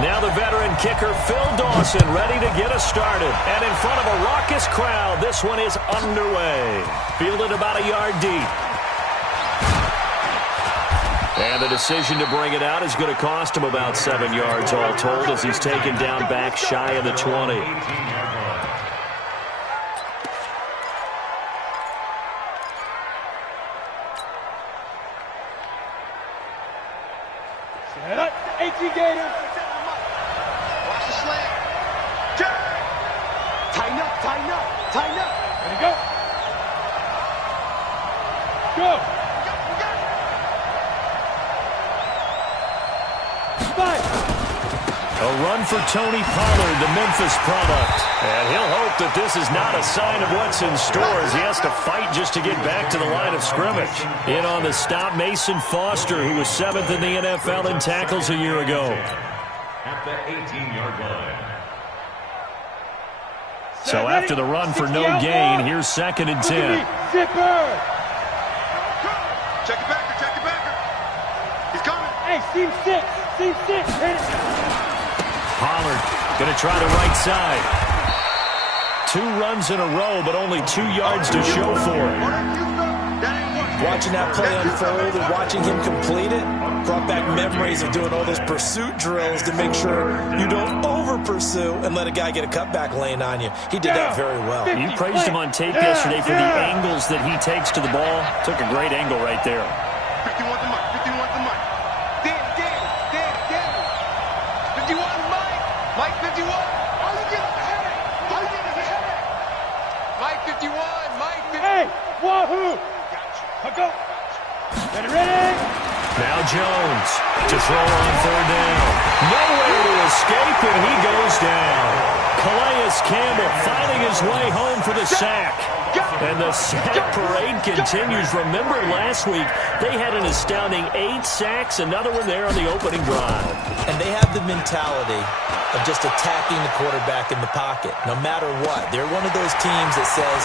Now the veteran kicker, Phil Dawson, ready to get us started. And in front of a raucous crowd, this one is underway. Fielded about a yard deep. And the decision to bring it out is going to cost him about 7 yards all told as he's taken down back shy of the 20. Watch the slant. Tighten up, tighten up, tighten up. Ready, go. Go. A run for Tony Pollard, the Memphis product. And he'll hope that this is not a sign of what's in store as he has to fight just to get back to the line of scrimmage. In on the stop, Mason Foster, who was 7th in the NFL in tackles a year ago. At the 18-yard line. So after the run for no gain, here's 2nd and 10. Zipper. Check your backer, check your backer. He's coming. Hey, seam 6, seam 6. Hit it. Pollard going to try the right side. 2 runs in a row, but only 2 yards to show for it. Watching that play unfold and watching him complete it brought back memories of doing all those pursuit drills to make sure you don't over-pursue and let a guy get a cutback lane on you. He did that very well. You praised him on tape yesterday for the angles that he takes to the ball. Took a great angle right there. 51 to Mike, 51 to Mike. Dan. 51 to Mike. Mike 51. All you get is a headache. All you get is a headache. Mike 51. Mike 51. Hey, wahoo. Go. Ready. Now Jones to throw on 3rd down. Nowhere to escape, and he goes down. Calais Campbell finding his way home for the sack. And the sack parade continues. Remember last week, they had an astounding 8 sacks, another one there on the opening drive. And they have the mentality of just attacking the quarterback in the pocket, no matter what. They're one of those teams that says,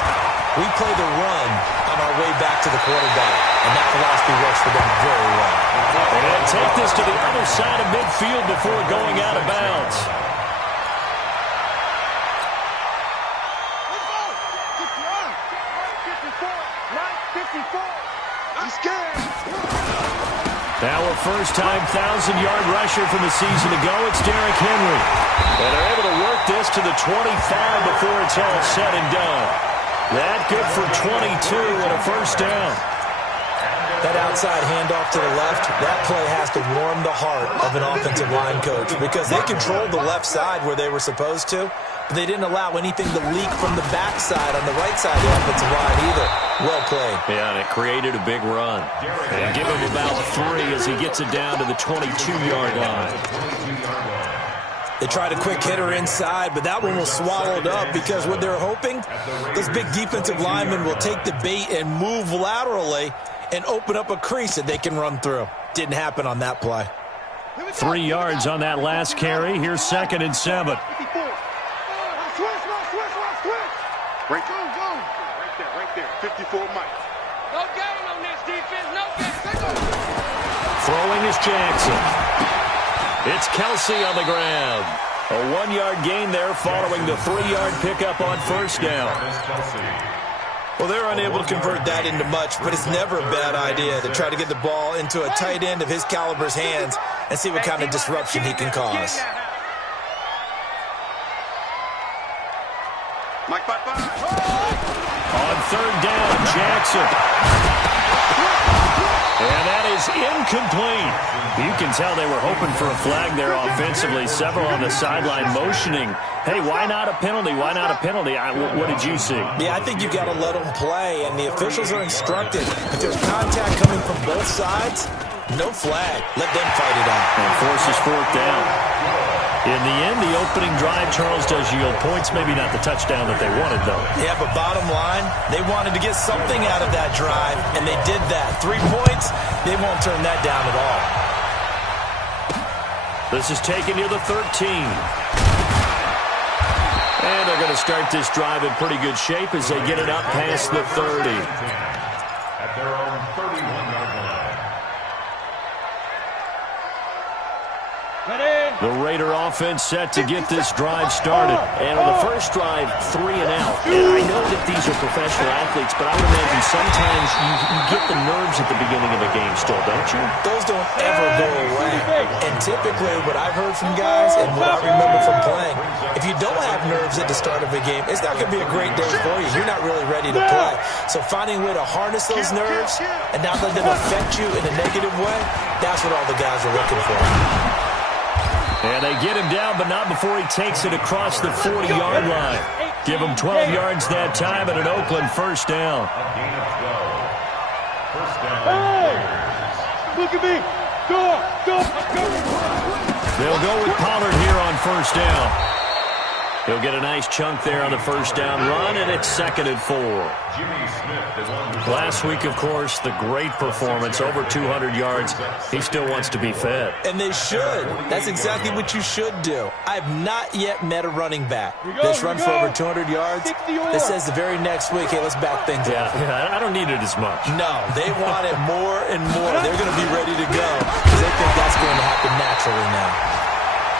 we play the run on our way back to the quarterback. And that philosophy works for them very well. And take this to the other side of midfield before going out of bounds. Now a first-time 1,000-yard rusher from a season ago, it's Derrick Henry. And they're able to work this to the 25 before it's all said and done. That good for 22 and a first down. That outside handoff to the left, that play has to warm the heart of an offensive line coach because they controlled the left side where they were supposed to, but they didn't allow anything to leak from the backside on the right side of the offensive line either. Well played. Yeah, and it created a big run. And give him about 3 as he gets it down to the 22-yard line. They tried a quick hitter inside, but that one was swallowed up because what they're hoping, those big defensive linemen will take the bait and move laterally and open up a crease that they can run through. Didn't happen on that play. 3 yards on that last carry. Here's 2nd and 7. Right there. 54 Mike. No game on this defense. No game. Throwing is Jackson. It's Kelsey on the ground. A 1-yard gain there following the 3-yard pickup on first down. Well, they're unable to convert that into much, but it's never a bad idea to try to get the ball into a tight end of his caliber's hands and see what kind of disruption he can cause. Mike, bye. On 3rd down, Jackson. And that is incomplete. You can tell they were hoping for a flag there offensively. Several on the sideline motioning. Hey, why not a penalty? Why not a penalty? What did you see? Yeah, I think you've got to let them play, and the officials are instructed. If there's contact coming from both sides, no flag. Let them fight it out. And forces 4th down. In the end, the opening drive, Charles, does yield points. Maybe not the touchdown that they wanted, though. Yeah, but bottom line, they wanted to get something out of that drive, and they did that. 3 points, they won't turn that down at all. This is taken near the 13. And they're going to start this drive in pretty good shape as they get it up past the 30. At their own 31-yard line. Ready? The Raider offense set to get this drive started. And on the first drive, 3 and out. And I know that these are professional athletes, but I would imagine sometimes you get the nerves at the beginning of a game still, don't you? Those don't ever go away. And typically what I've heard from guys and what I remember from playing, if you don't have nerves at the start of a game, it's not going to be a great day for you. You're not really ready to play. So finding a way to harness those nerves and not let them affect you in a negative way, that's what all the guys are looking for. And they get him down, but not before he takes it across the 40-yard line. Give him 12 yards that time and an Oakland first down. A gain of 12. First down. Hey! Look at me! Go! They'll go with Pollard here on first down. He'll get a nice chunk there on the first down run, and it's 2nd and 4. Jimmy Smith, the one. Last week, of course, the great performance, over 200 yards. He still wants to be fed. And they should. That's exactly what you should do. I have not yet met a running back that's run for over 200 yards that says the very next week, hey, let's back things up. Yeah, I don't need it as much. No, they want it more and more. They're going to be ready to go because they think that's going to happen naturally now.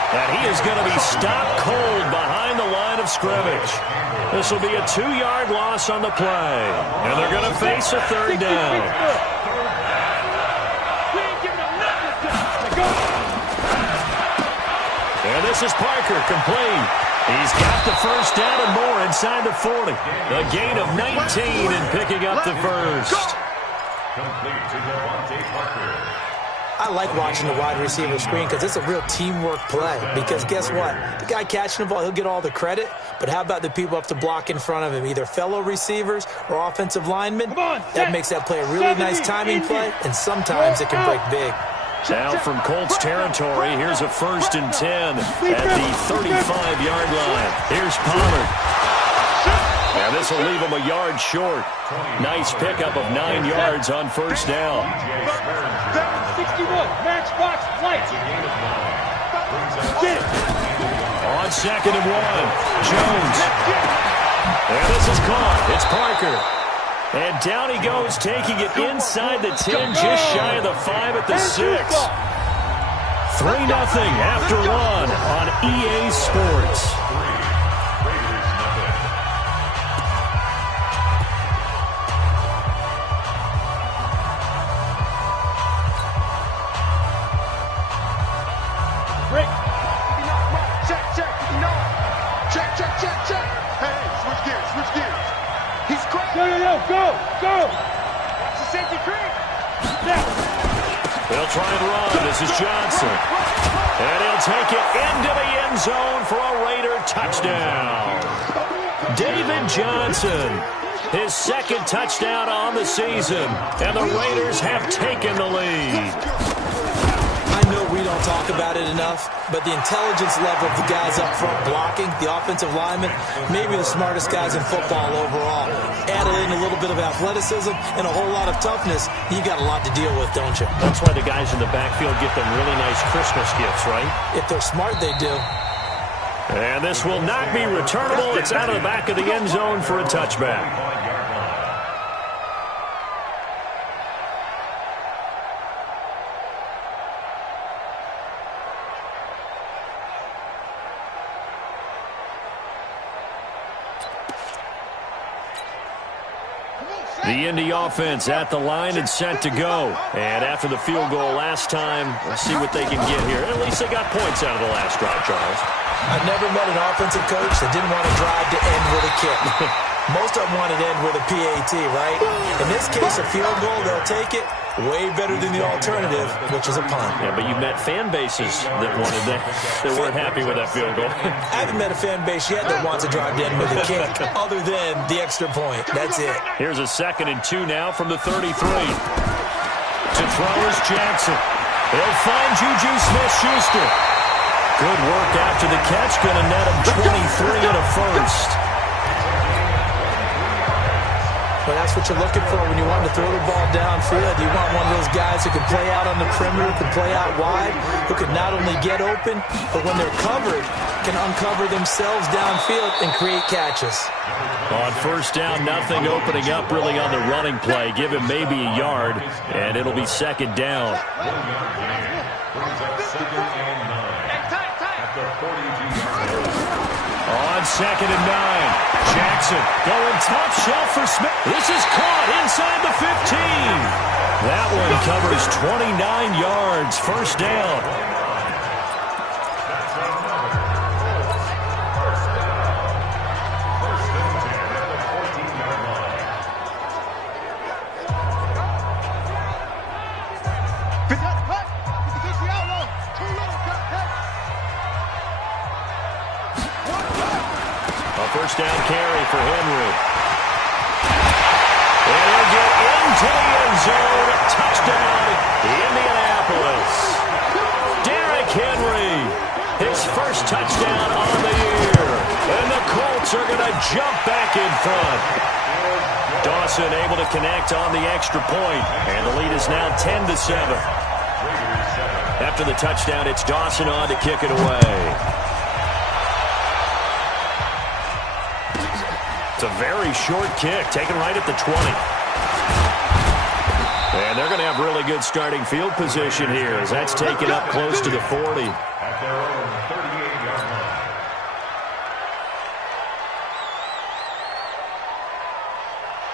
And he is going to be stopped cold behind the line of scrimmage. This will be a 2-yard loss on the play. And they're going to face a 3rd down. And this is Parker, complete. He's got the first down and more inside the 40. A gain of 19 and picking up the first. Complete to Devontae Parker. I like watching the wide receiver screen because it's a real teamwork play. Because guess what? The guy catching the ball, he'll get all the credit. But how about the people up to block in front of him, either fellow receivers or offensive linemen? That makes that play a really nice timing play, and sometimes it can break big. Now from Colts territory, here's a 1st and 10 at the 35-yard line. Here's Pollard. And this will leave him a yard short. Nice pickup of 9 yards on first down. 61, matchbox, lights. On 2nd and 1, Jones. And this is caught. It's Parker. And down he goes, taking it inside the 10, just shy of the 5 at the 6. 3-0 after 1 on EA Sports. Go! Watch the safety creep! Now! They'll try and run. This is Johnson. And he'll take it into the end zone for a Raider touchdown. David Johnson, his 2nd touchdown on the season. And the Raiders have taken the lead. I know we don't talk about it enough, but the intelligence level of the guys up front blocking, the offensive linemen, maybe the smartest guys in football overall. Add in a little bit of athleticism and a whole lot of toughness, you got a lot to deal with, don't you? That's why the guys in the backfield get them really nice Christmas gifts, right? If they're smart, they do. And this will not be returnable. It's out of the back of the end zone for a touchback. The Indy offense at the line and set to go. And after the field goal last time, let's see what they can get here. At least they got points out of the last drive, Charles. I've never met an offensive coach that didn't want to drive to end with a kick. Most of them want to end with a PAT, right? In this case, a field goal, they'll take it. Way better than the alternative, which is a punt. Yeah, but you've met fan bases that wanted that, that weren't happy with that field goal. I haven't met a fan base yet that wants to drive to end with a kick, other than the extra point. That's it. Here's a 2nd and 2 now from the 33. To throw is Jackson. He'll find Juju Smith-Schuster. Good work after the catch. Going to net him 23 and a first. Well, that's what you're looking for when you want to throw the ball downfield. You want one of those guys who can play out on the perimeter, who can play out wide, who can not only get open, but when they're covered, can uncover themselves downfield and create catches. On first down, nothing opening up really on the running play. Give him maybe a yard, and it'll be 2nd down. 1 yard gain. Brings up 2nd and 9. 2nd and 9. Jackson going top shelf for Smith. This is caught inside the 15. That one covers 29 yards. First down. First down carry for Henry. And he'll get into the end zone. Touchdown, Indianapolis. Derrick Henry, his first touchdown on the year. And the Colts are going to jump back in front. Dawson able to connect on the extra point. And the lead is now 10-7. After the touchdown, it's Dawson on to kick it away. It's a very short kick, taken right at the 20. And they're going to have really good starting field position here as that's taken up close to the 40. At their own 38-yard line.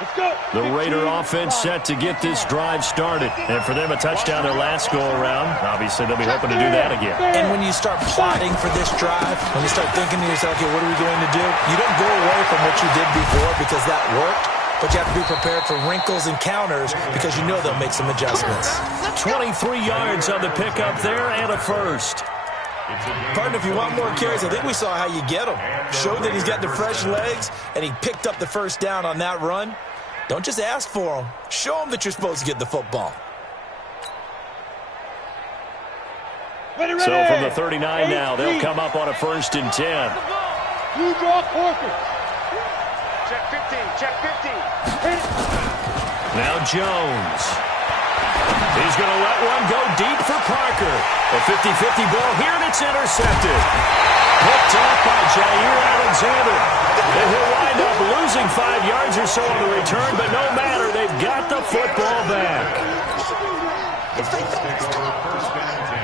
Let's go. The Raider offense set to get this drive started. And for them, a touchdown their last go-around. Obviously, they'll be hoping to do that again. And when you start plotting for this drive, when you start thinking to yourself, okay, what are we going to do? You don't go away from what you did before because that worked, but you have to be prepared for wrinkles and counters because you know they'll make some adjustments. 23 yards on the pickup there and a first. Pardon, if you want more carries, I think we saw how you get them. Showed that he's got the fresh legs, and he picked up the first down on that run. Don't just ask for them. Show them that you're supposed to get the football. Ready. So from the 39 now, they'll come up on a 1st and 10. You draw Corker. Check 15. Check 15. Now Jones. He's going to let one go deep for Parker. A 50-50 ball here, and it's intercepted. Picked off by Jair Alexander. And he'll wind up losing 5 yards or so on the return, but no matter, they've got the football back. The Colts take over 1st and 10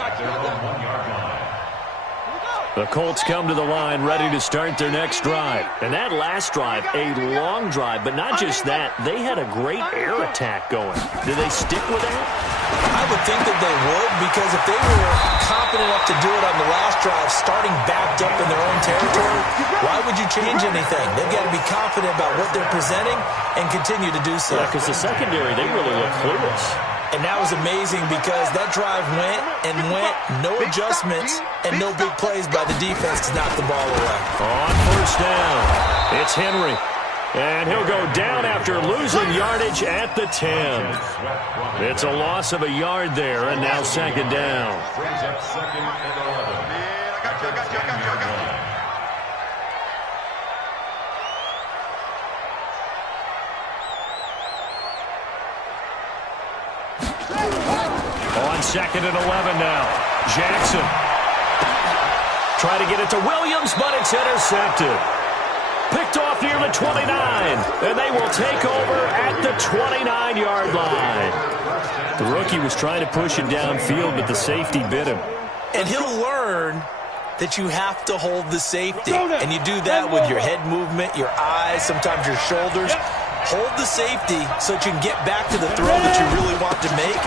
at their own 1-yard line. The Colts come to the line ready to start their next drive. And that last drive, a long drive, but not just that. They had a great air attack going. Do they stick with that? I would think that they would, because if they were confident enough to do it on the last drive, starting backed up in their own territory, why would you change anything? They've got to be confident about what they're presenting and continue to do so. Yeah, because the secondary, they really look clueless. And that was amazing because that drive went and went, no adjustments, and no big plays by the defense to knock the ball away. On 1st down, it's Henry. And he'll go down after losing yardage at the 10. It's a loss of a yard there, and now 2nd down. Brings up 2nd and 11. On 2nd and 11 now. Jackson. Try to get it to Williams, but it's intercepted. Picked off near the 29, and they will take over at the 29-yard line. The rookie was trying to push it downfield, but the safety bit him. And he'll learn that you have to hold the safety. And you do that with your head movement, your eyes, sometimes your shoulders. Hold the safety so that you can get back to the throw that you really want to make.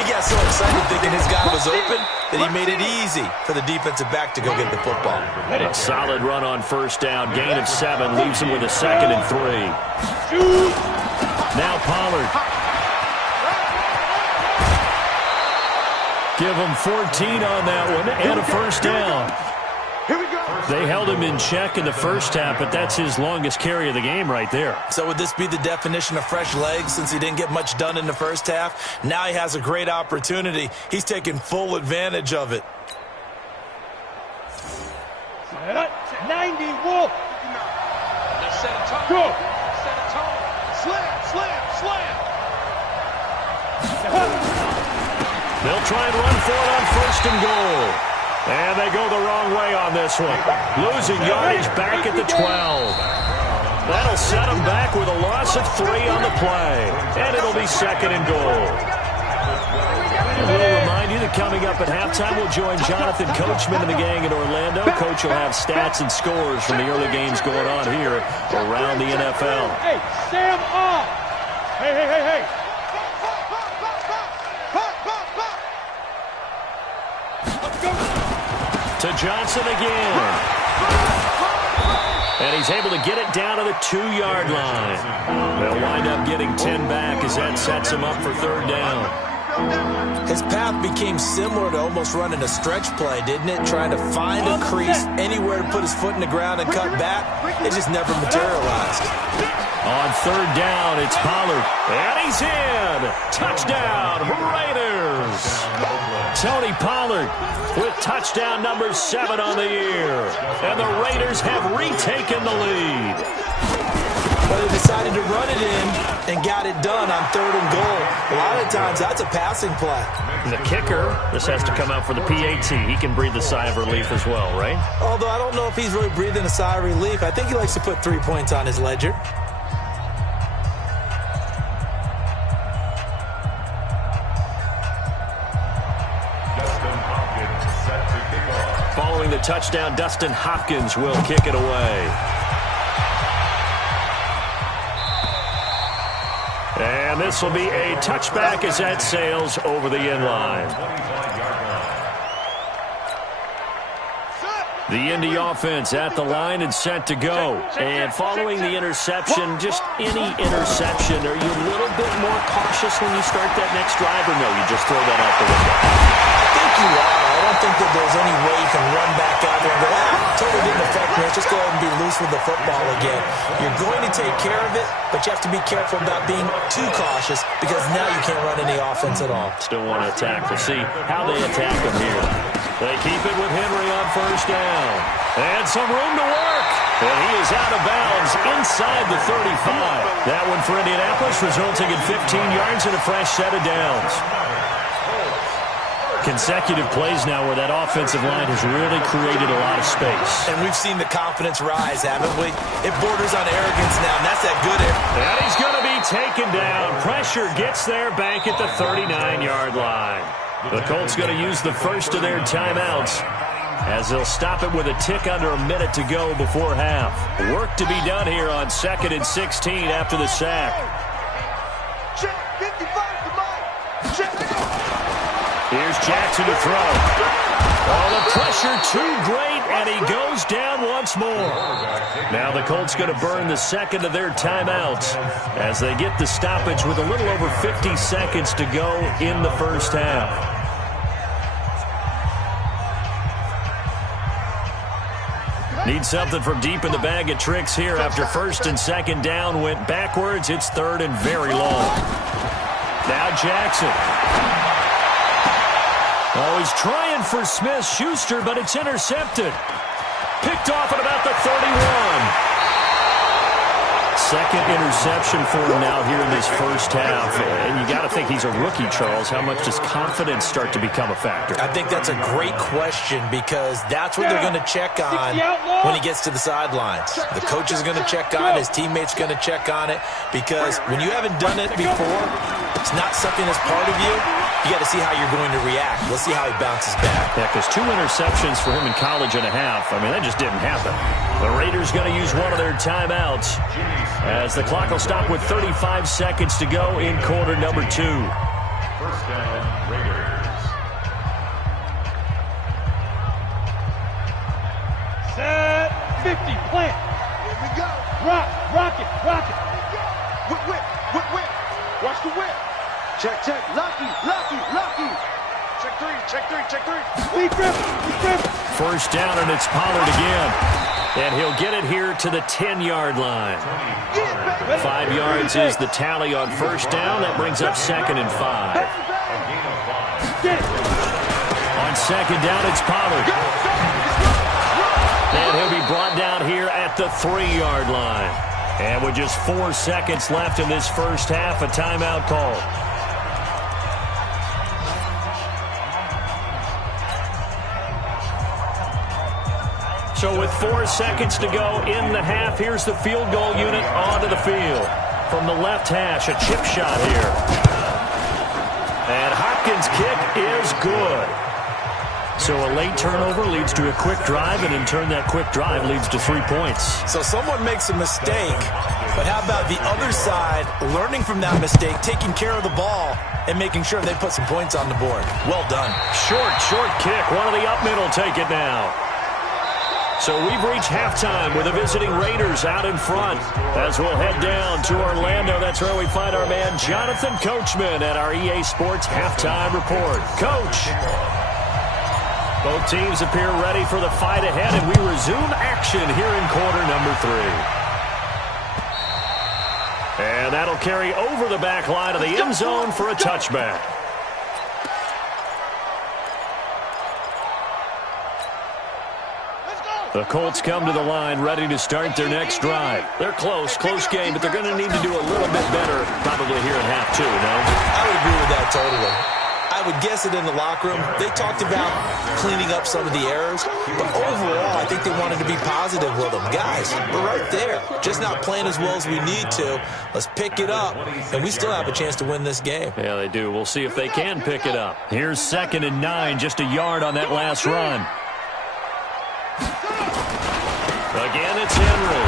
He got so excited thinking his guy was open that he made it easy for the defensive back to go get the football. A solid run on 1st down. Gain of 7 leaves him with a 2nd and 3. Now Pollard. Give him 14 on that one and a 1st down. They held him in check in the first half, but that's his longest carry of the game right there. So would this be the definition of fresh legs since he didn't get much done in the first half? Now he has a great opportunity. He's taking full advantage of it. 90, Wolf. Let's set a tone. Go. Set a tone. Slam. They'll try and run for it on 1st and goal. And they go the wrong way on this one. Losing yardage back at the 12. That'll set them back with a loss of 3 on the play. And it'll be 2nd and goal. And we'll remind you, the you coming up at halftime. We'll join Jonathan Coachman and the gang in Orlando. Coach will have stats and scores from the early games going on here around the NFL. Hey, Sam off! Hey, hey, hey, hey! To Johnson again. And he's able to get it down to the 2-yard line. They'll wind up getting 10 back as that sets him up for third down. His path became similar to almost running a stretch play, didn't it? Trying to find a crease, anywhere to put his foot in the ground and cut back. It just never materialized. On third down, it's Pollard. And he's in. Touchdown, Raiders. Tony Pollard with touchdown number 7 on the year. And the Raiders have retaken the lead. But they decided to run it in and got it done on 3rd and goal. A lot of times, that's a passing play. The kicker, this has to come out for the PAT. He can breathe a sigh of relief as well, right? Although I don't know if he's really breathing a sigh of relief. I think he likes to put 3 points on his ledger. Following the touchdown, Dustin Hopkins will kick it away. And this will be a touchback as that sails over the end line. The Indy offense at the line and set to go. And following the interception, just any interception, are you a little bit more cautious when you start that next drive, or no, you just throw that out the window? I think you are. I don't think that there's any way you can run back out there and go, totally didn't affect me. Let's just go ahead and be loose with the football again. You're going to take care of it, but you have to be careful about being too cautious because now you can't run any offense at all. Still want to attack. We'll see how they attack him here. They keep it with Henry on first down. And some room to work. And he is out of bounds inside the 35. That one for Indianapolis, resulting in 15 yards and a fresh set of downs. Consecutive plays now where that offensive line has really created a lot of space. And we've seen the confidence rise, haven't we? It borders on arrogance now, and that's that good arrogance. And he's going to be taken down. Pressure gets there back at the 39-yard line. The Colts going to use the first of their timeouts as they'll stop it with a tick under a minute to go before half. Work to be done here on 2nd and 16 after the sack. Here's Jackson to throw. Oh, the pressure too great, and he goes down once more. Now the Colts going to burn the second of their timeouts as they get the stoppage with a little over 50 seconds to go in the first half. Need something from deep in the bag of tricks here after 1st and 2nd down went backwards. It's 3rd and very long. Now Jackson. Oh, he's trying for Smith-Schuster, but it's intercepted. Picked off at about the 31. Second interception for him now here in this first half. And you got to think he's a rookie, Charles. How much does confidence start to become a factor? I think that's a great question because that's what they're going to check on when he gets to the sidelines. The coach is going to check on it. His teammates are going to check on it because when you haven't done it before, it's not something that's part of you. You got to see how you're going to react. Let's see how he bounces back. Yeah, because 2 interceptions for him in college and a half. I mean, that just didn't happen. The Raiders going to use one of their timeouts as the clock will stop with 35 seconds to go in quarter number 2. First down, Raiders. Set 50, plant. Here we go. Rock it. Whip. Watch the whip. Check. Lucky. Check three. Lead grip. First down, and it's Pollard again. And he'll get it here to the 10-yard line. 5 yards is the tally on first down. That brings up 2nd and 5. On 2nd down, it's Pollard. And he'll be brought down here at the 3-yard line. And with just 4 seconds left in this first half, a timeout call. So with 4 seconds to go in the half, here's the field goal unit onto the field. From the left hash, a chip shot here. And Hopkins' kick is good. So a late turnover leads to a quick drive, and in turn that quick drive leads to 3 points. So someone makes a mistake, but how about the other side learning from that mistake, taking care of the ball, and making sure they put some points on the board? Well done. Short kick. One of the up middle take it now. So we've reached halftime with the visiting Raiders out in front. As we'll head down to Orlando, that's where we find our man Jonathan Coachman at our EA Sports Halftime Report. Coach. Both teams appear ready for the fight ahead, and we resume action here in quarter number 3. And that'll carry over the back line of the end zone for a touchback. The Colts come to the line ready to start their next drive. They're close game, but they're going to need to do a little bit better probably here in half 2, no? I would agree with that totally. I would guess it in the locker room. They talked about cleaning up some of the errors, but overall, I think they wanted to be positive with them. Guys, we're right there. Just not playing as well as we need to. Let's pick it up, and we still have a chance to win this game. Yeah, they do. We'll see if they can pick it up. Here's 2nd and 9, just a yard on that last run. Again, it's Henry.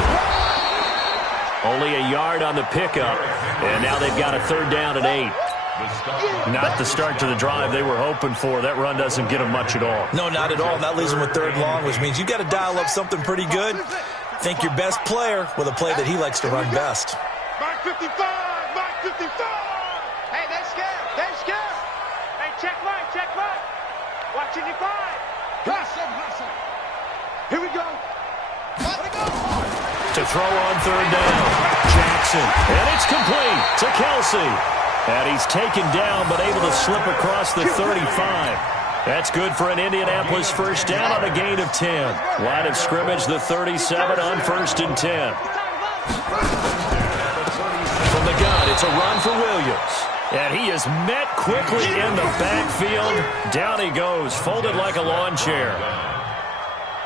Only a yard on the pickup, and now they've got a 3rd down and 8. Not the start to the drive they were hoping for. That run doesn't get them much at all. No, not at all. And that leaves them with 3rd long, which means you got to dial up something pretty good. Think your best player with a play that he likes to run best. Mark 55! Mark 55! Hey, they're scared. They're scared. Hey, check right. Watching your 5. Hustle. Here we go. Let it go. To throw on 3rd down. Jackson. And it's complete to Kelsey. And he's taken down, but able to slip across the 35. That's good for an Indianapolis 1st down on a gain of 10. Line of scrimmage, the 37 on 1st and 10. From the gun, it's a run for Williams. And he is met quickly in the backfield. Down he goes, folded like a lawn chair.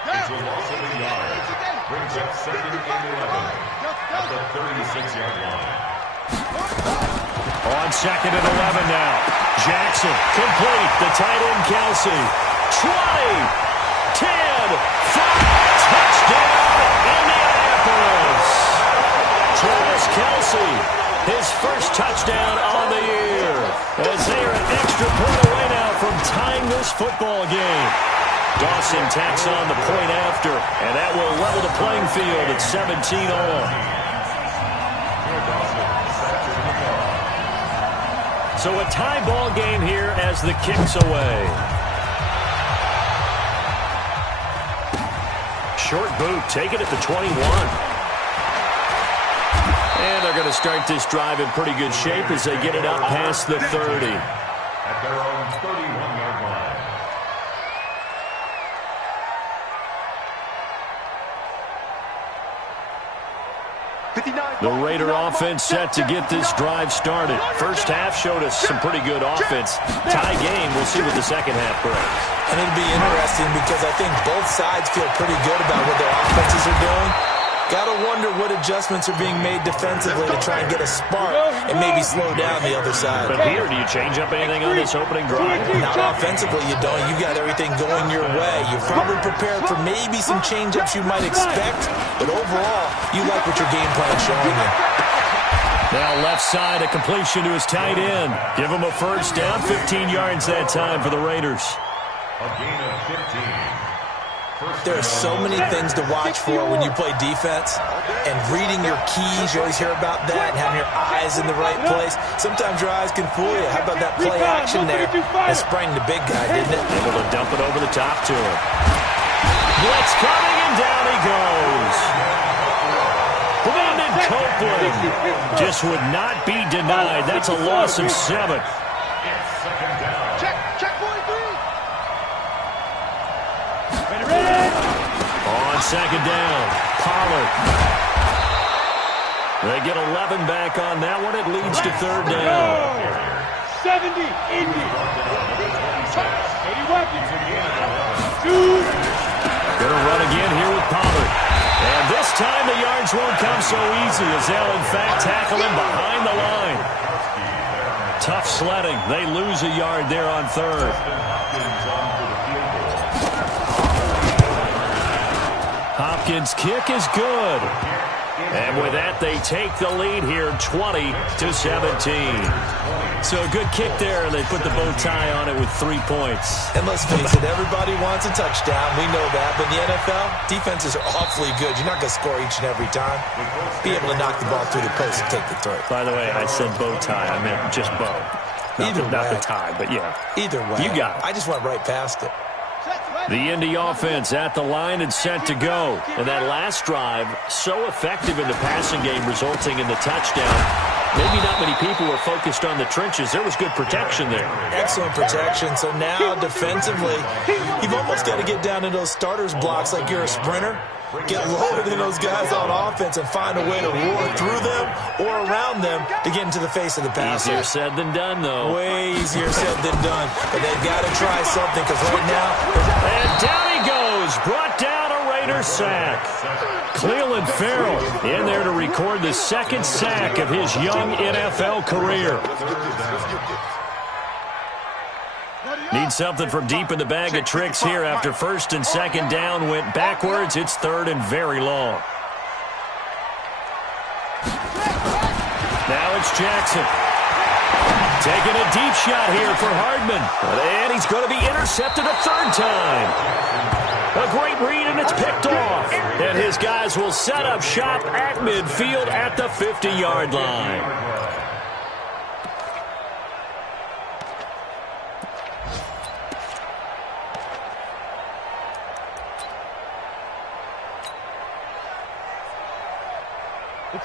It's a loss of a yard. Brings up 2nd and 11 at the 36-yard line. On 2nd and 11 now. Jackson, complete. The tight end, Kelsey. 20, 10, 5, touchdown, Indianapolis. Travis Kelsey, his first touchdown on the year. As they are an extra point away now from tying this football game. Dawson tacks on the point after, and that will level the playing field at 17 all. So a tie ball game here as the kick's away. Short boot, take it at the 21. And they're going to start this drive in pretty good shape as they get it up past the 30. At their own 31-yard line. The Raider offense set to get this drive started. First half showed us some pretty good offense. Tie game, we'll see what the second half brings. And it'll be interesting because I think both sides feel pretty good about what their offenses are doing. Got to wonder what adjustments are being made defensively to try and get a spark and maybe slow down the other side. But here, do you change up anything on this opening drive? Not offensively, you don't. You got everything going your way. You're probably prepared for maybe some change-ups you might expect, but overall, you like what your game plan is showing you. Now left side, a completion to his tight end. Give him a first down, 15 yards that time for the Raiders. A gain of 15. There are so many things to watch for when you play defense, and reading your keys, you always hear about that, and having your eyes in the right place. Sometimes your eyes can fool you. How about that play action there? That sprang the big guy, didn't it? Able to dump it over the top to him. Blitz coming, and down he goes. Brandon Copeland just would not be denied. That's a loss of 7. It's 2nd down. Check 43. On 2nd down, Pollard. They get 11 back on that one. It leads to 3rd down. 70, 80. 80 weapons. Going to run again here with Pollard. And this time the yards won't come so easy as they'll, in fact, tackle him behind the line. Tough sledding. They lose a yard there on third. Hopkins' kick is good. And with that, they take the lead here 20-17. So a good kick there, and they put the bow tie on it with 3 points. And let's face it, everybody wants a touchdown. We know that. But in the NFL, defenses are awfully good. You're not going to score each and every time. Be able to knock the ball through the post and take the throw. By the way, I said bow tie. I meant just bow. Not the tie, but yeah. Either way. You got it. I just went right past it. The Indy offense at the line and set to go. And that last drive, so effective in the passing game, resulting in the touchdown. Maybe not many people were focused on the trenches. There was good protection there. Excellent protection. So now, defensively, you've almost got to get down into those starters blocks like you're a sprinter. Get lower than those guys on offense and find a way to roar through them or around them to get into the face of the passer. Easier said than done, though. Way easier said than done. But they've got to try something because right now... And down he goes. Brought down a Raider sack. Cleveland Farrell in there to record the second sack of his young NFL career. Need something from deep in the bag of tricks here after first and second down went backwards. It's third and very long. Now it's Jackson. Taking a deep shot here for Hardman. And he's going to be intercepted a third time. A great read, and it's picked off. And his guys will set up shop at midfield at the 50-yard line.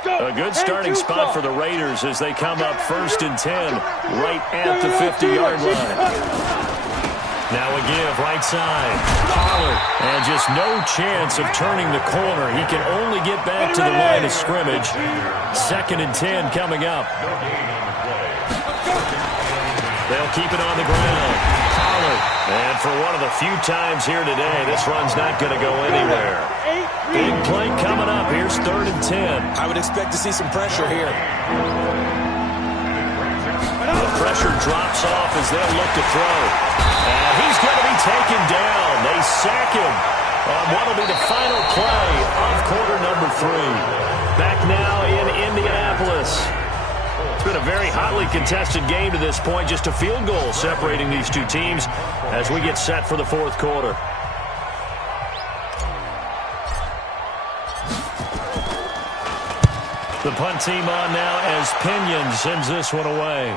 A good starting spot for the Raiders as they come up first and 10 right at the 50-yard line. Now a give right side. Pollard, and just no chance of turning the corner. He can only get back to the line of scrimmage. Second and 10 coming up. They'll keep it on the ground. Pollard, and for one of the few times here today, this run's not going to go anywhere. Big play coming up. Here's third and 10. I would expect to see some pressure here. The pressure drops off as they'll look to throw. And he's going to be taken down. They sack him on what will be the final play of quarter number 3. Back now in Indianapolis. It's been a very hotly contested game to this point. Just a field goal separating these two teams as we get set for the fourth quarter. The punt team on now as Pinion sends this one away.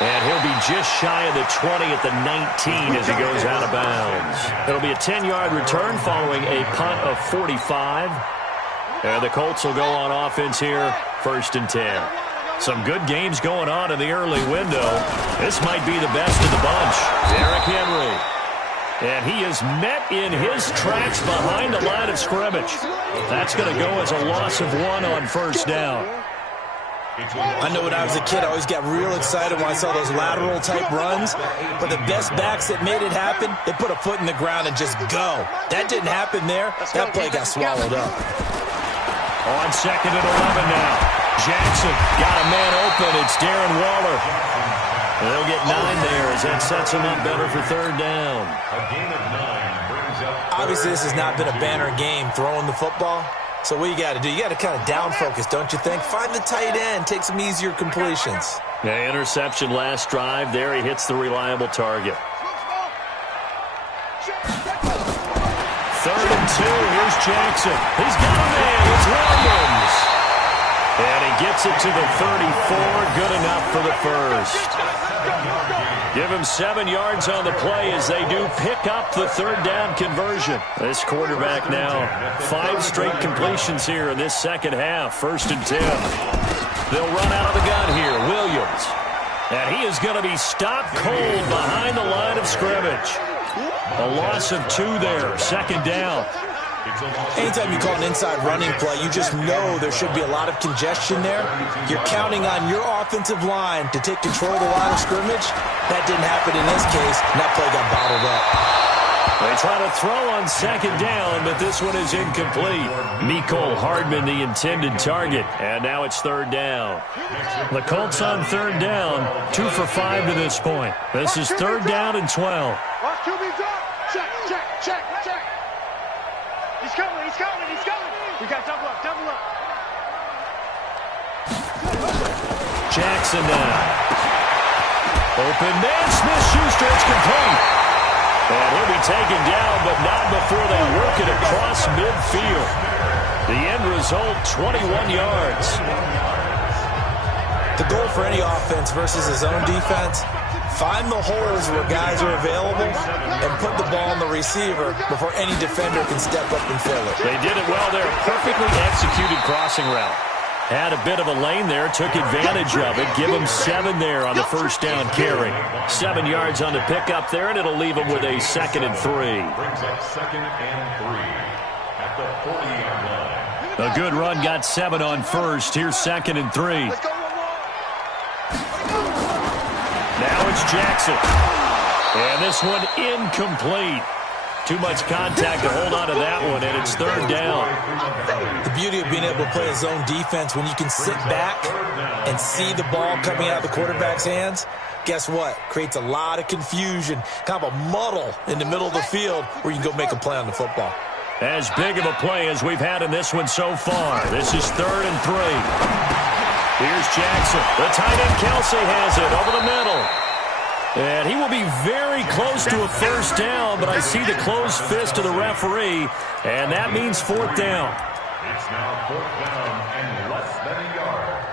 And he'll be just shy of the 20 at the 19 as he goes out of bounds. It'll be a 10-yard return following a punt of 45. And the Colts will go on offense here, first and 10. Some good games going on in the early window. This might be the best of the bunch. Derrick Henry. And he is met in his tracks behind the line of scrimmage. That's going to go as a loss of 1 on first down. I know when I was a kid, I always got real excited when I saw those lateral-type runs. But the best backs that made it happen, they put a foot in the ground and just go. That didn't happen there. That play got swallowed up. On second and 11 now. Jackson got a man open. It's Darren Waller. And they'll get 9 there as that sets him up better for third down. A gain of 9 brings up... Obviously, this has not been a banner game throwing the football. So what you got to do, you got to kind of down focus, don't you think? Find the tight end, take some easier completions. Yeah, interception last drive. There he hits the reliable target. Third and 2. Here's Jackson. He's got a man. It's Williams. And he gets it to the 34. Good enough for the first. Give him 7 yards on the play as they do pick up the third down conversion. This quarterback now, 5 straight completions here in this second half. First and 10. They'll run out of the gun here. Williams. And he is going to be stopped cold behind the line of scrimmage. A loss of 2 there. Second down. Anytime you call an inside running play, you just know there should be a lot of congestion there. You're counting on your offensive line to take control of the line of scrimmage. That didn't happen in this case, and that play got bottled up. They try to throw on second down, but this one is incomplete. Mecole Hardman, the intended target, and now it's third down. The Colts on third down, 2 for 5 to this point. This is third down and 12. Watch QB's up. Check. He's coming. We got double up. Jackson now. Open man, Smith-Schuster, it's complete. And he'll be taken down, but not before they work it across midfield. The end result, 21 yards. The goal for any offense versus his own defense, find the holes where guys are available and put the ball on the receiver before any defender can step up and fill it. They did it well there. Perfectly executed crossing route. Had a bit of a lane there, took advantage of it. Give him 7 there on the first down carry. 7 yards on the pickup there, and it'll leave him with a 2nd and 3. Brings up 2nd and 3 at the 40-yard line. A good run got 7 on first. Here's 2nd and 3. Now it's Jackson. And this one incomplete. Too much contact to hold on to that one, and it's third down. The beauty of being able to play a zone defense when you can sit back and see the ball coming out of the quarterback's hands, guess what? Creates a lot of confusion, kind of a muddle in the middle of the field where you can go make a play on the football. As big of a play as we've had in this one so far. This is 3rd and 3. Here's Jackson. The tight end Kelsey has it over the middle. And he will be very close to a first down, but I see the closed fist of the referee, and that means 4th down. It's now 4th down and less than a yard.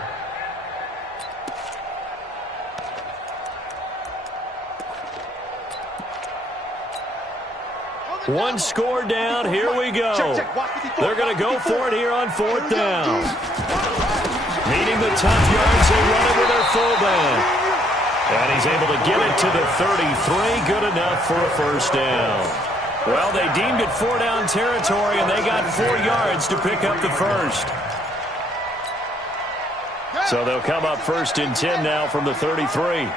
One score down. Here we go. They're going to go for it here on 4th down. Needing the tough yards, they run it with their fullback. And he's able to get it to the 33. Good enough for a first down. Well, they deemed it 4-down territory, and they got 4 yards to pick up the first. So they'll come up 1st and 10 now from the 33.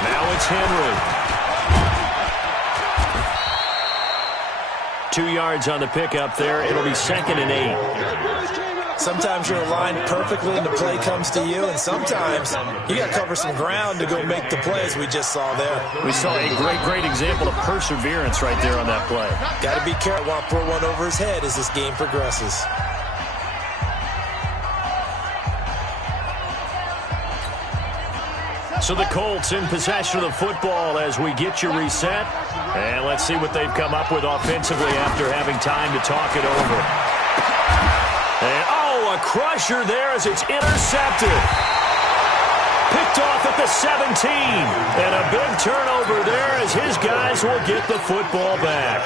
Now it's Henry. 2 yards on the pickup there. It'll be 2nd and 8. Sometimes you're aligned perfectly and the play comes to you, and sometimes you got to cover some ground to go make the plays we just saw there. We saw a great example of perseverance right there on that play. Got to be careful. Want to throw one over his head as this game progresses. So the Colts in possession of the football as we get you reset. And let's see what they've come up with offensively after having time to talk it over. And, a crusher there as it's intercepted. Picked off at the 17. And a big turnover there as his guys will get the football back.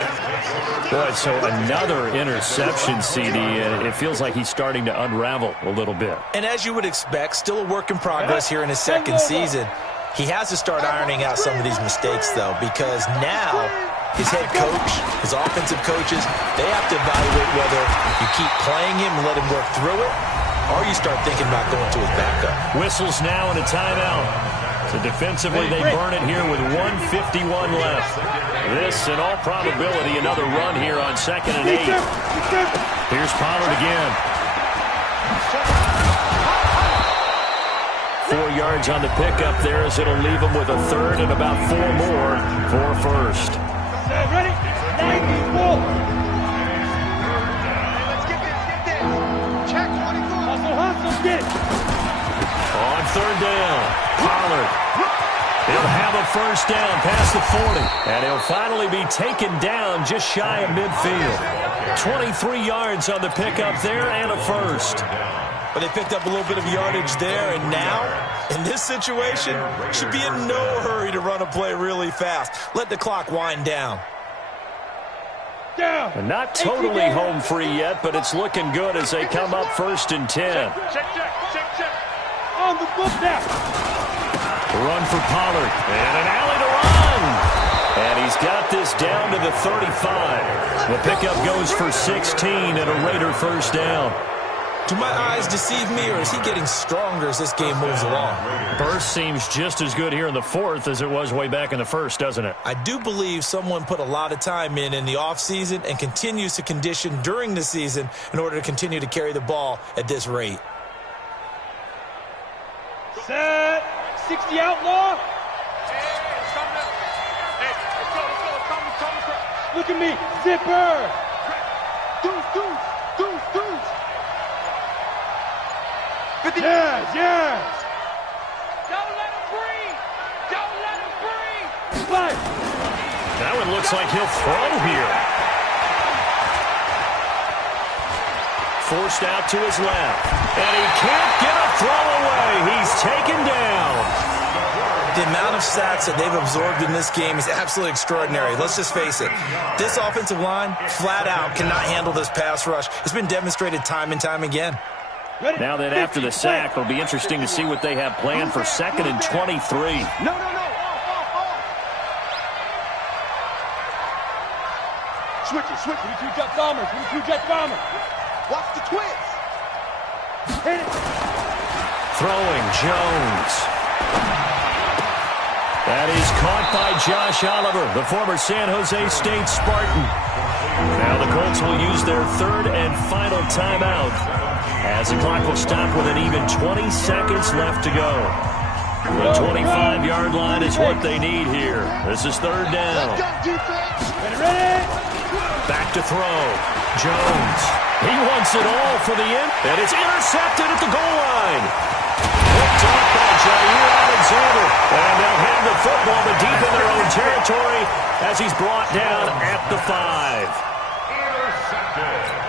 Boy, so another interception, CD. It feels like he's starting to unravel a little bit. And as you would expect, still a work in progress here in his 2nd season. He has to start ironing out some of these mistakes, though, because now his head coach, his offensive coaches, they have to evaluate whether you keep playing him and let him work through it, or you start thinking about going to his backup. Whistles now and a timeout. So defensively, they burn it here with 1:51 left. This, in all probability, another run here on 2nd and 8. Here's Pollard again. 4 yards on the pickup there as it'll leave him with a 3rd and about 4 more for first. Ready? 94. Let's get this. Check 24. Hustle, get it. On 3rd down, Pollard. He'll have a first down past the 40. And he'll finally be taken down just shy of midfield. 23 yards on the pickup there and a first. But they picked up a little bit of yardage there, and now, in this situation, should be in no hurry to run a play really fast. Let the clock wind down. And not totally home free yet, but it's looking good as they come up 1st and 10. Check. On the book now. Run for Pollard. And an alley to run. And he's got this down to the 35. The pickup goes for 16 and a Raider first down. Do my eyes deceive me, or is he getting stronger as this game moves along? Burst seems just as good here in the fourth as it was way back in the first, doesn't it? I do believe someone put a lot of time in the offseason and continues to condition during the season in order to continue to carry the ball at this rate. Set. 60 outlaw. Look at me. Zipper. Deuce. 50. Yeah. Don't let him breathe. Fight. That one looks like he'll throw here. Forced out to his left. And he can't get a throw away. He's taken down. The amount of sacks that they've absorbed in this game is absolutely extraordinary. Let's just face it. This offensive line, flat out, cannot handle this pass rush. It's been demonstrated time and time again. Now then, after the sack, it'll be interesting to see what they have planned for 2nd and 23. No. Switch it. We two jet bombers. Watch the twist. Hit it. Throwing Jones. That is caught by Josh Oliver, the former San Jose State Spartan. Now the Colts will use their 3rd and final timeout as the clock will stop with an even 20 seconds left to go. The 25-yard line is what they need here. This is 3rd down. Ready. Back to throw. Jones. He wants it all for the end, and it's intercepted at the goal line. Picked up by Jair Alexander, and they'll hand the football to deep in their own territory as he's brought down at the 5. Intercepted.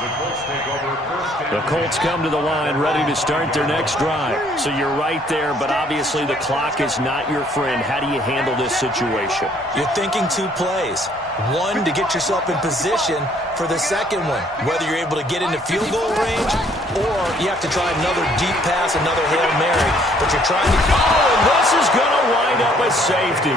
The Colts take over first and The Colts come to the line ready to start their next drive. So you're right there, but obviously the clock is not your friend. How do you handle this situation? You're thinking 2 plays. One, to get yourself in position for the second one, whether you're able to get into field goal range or you have to try another deep pass, another Hail Mary, but you're trying to... Oh, and this is going to wind up a safety.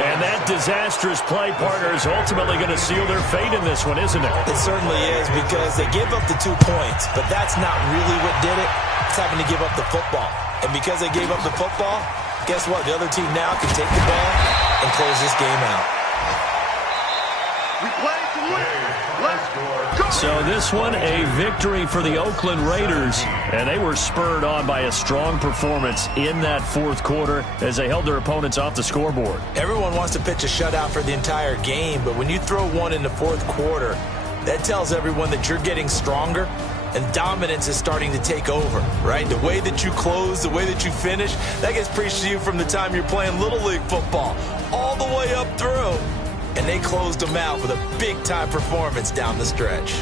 And that disastrous play partner is ultimately going to seal their fate in this one, isn't it? It certainly is, because they give up the 2 points, but that's not really what did it. It's having to give up the football. And because they gave up the football, guess what? The other team now can take the ball and close this game out. We play to win. Let's go. So this one, a victory for the Oakland Raiders. And they were spurred on by a strong performance in that 4th quarter as they held their opponents off the scoreboard. Everyone wants to pitch a shutout for the entire game, but when you throw one in the 4th quarter, that tells everyone that you're getting stronger and dominance is starting to take over, right? The way that you close, the way that you finish, that gets preached to you from the time you're playing Little League football all the way up through. And they closed them out with a big-time performance down the stretch.